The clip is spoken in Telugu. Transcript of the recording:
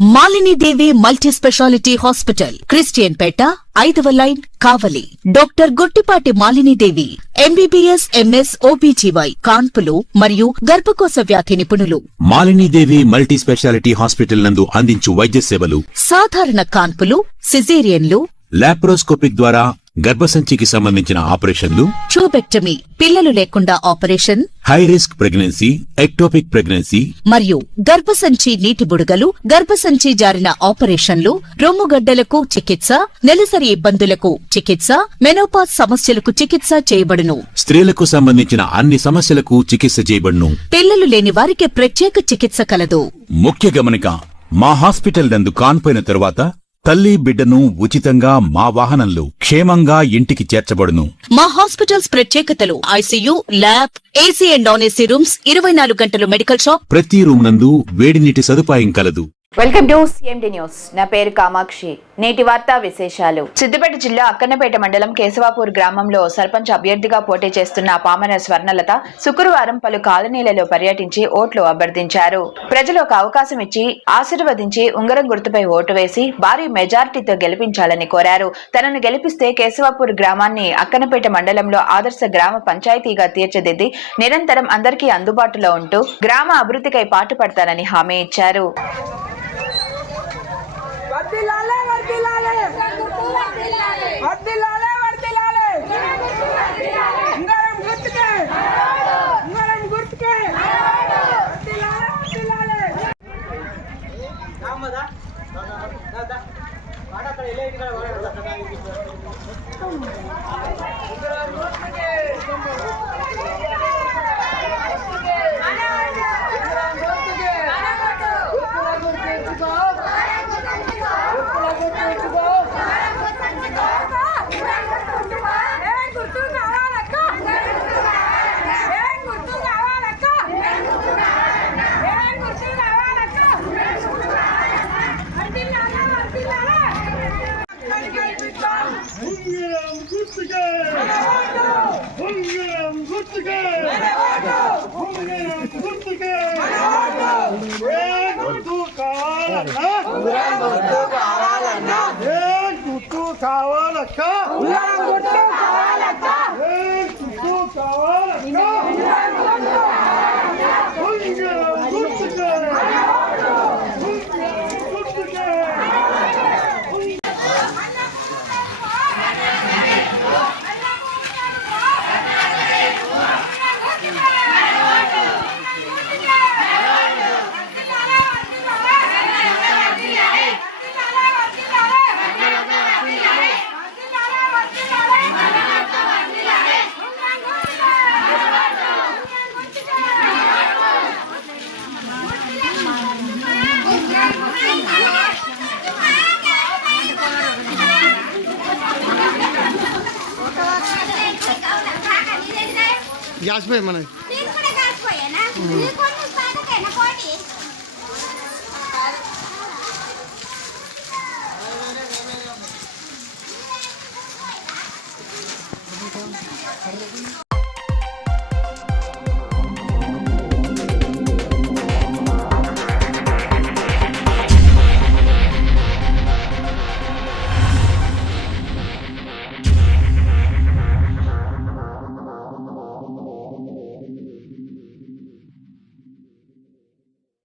Malini Devi multi speciality hospital, Christian Pet, 5వ line, Kavali. Doctor Guttipati Malinidevi, MBBS, MS, OBGY, కాన్పులు మరియు గర్భకోశ వ్యాధి నిపుణులు. మాలినీదేవి మల్టీ స్పెషాలిటీ హాస్పిటల్ నందు అందించు వైద్య సేవలు: సాధారణ కాన్పులు, సిజేరియన్లు, లాప్రోస్కోపిక్ ద్వారా గర్భసంచికి సంబంధించిన ఆపరేషన్లు, ట్యూబెక్టమీ, పిల్లలు లేకుండా operation, high risk pregnancy, ectopic pregnancy మరియు గర్భసంచి నీటి బుడగలు, గర్భసంచి జారిన ఆపరేషన్లు, రొమ్ముగడ్డలకు చికిత్స, నెలసరి ఇబ్బందులకు చికిత్స, మెనోపాజ్ సమస్యలకు చికిత్స చేయబడును. స్త్రీలకు సంబంధించిన అన్ని సమస్యలకు చికిత్స చేయబడును. పిల్లలు లేని వారికి ప్రత్యేక చికిత్స కలదు. ముఖ్య గమనిక: మా హాస్పిటల్ నందు కాన్పోయిన తరువాత తల్లి బిడ్డను ఉచితంగా మా వాహనంలో క్షేమంగా ఇంటికి చేర్చబడును. మా హాస్పిటల్స్ ప్రత్యేకతలు: ICU, lab, AC and non AC rooms, 24 గంటలు మెడికల్ షాప్, ప్రతి రూమ్ నందు వేడి నీటి సదుపాయం కలదు. Welcome to CMD news. నా పేరు కామాక్షి. నేటి వార్తా విశేషాలు. సిద్దిపేట జిల్లా అక్కన్నపేట మండలం కేశవాపూర్ గ్రామంలో సర్పంచ్ అభ్యర్థిగా పోటీ చేస్తున్న పామర స్వర్ణలత శుక్రవారం పలు కాలనీలలో పర్యటించి ఓట్లు అభ్యర్థించారు. ప్రజలు ఒక అవకాశం ఇచ్చి ఆశీర్వదించి ఉంగరం గుర్తుపై ఓటు వేసి భారీ మెజార్టీతో గెలిపించాలని కోరారు. తనను గెలిపిస్తే కేశవాపూర్ గ్రామాన్ని అక్కన్నపేట మండలంలో ఆదర్శ గ్రామ పంచాయతీగా తీర్చిదిద్ది నిరంతరం అందరికీ అందుబాటులో ఉంటూ గ్రామ అభివృద్ధికై పాటుపడతానని హామీ ఇచ్చారు. గ్యాస్ పోయి మన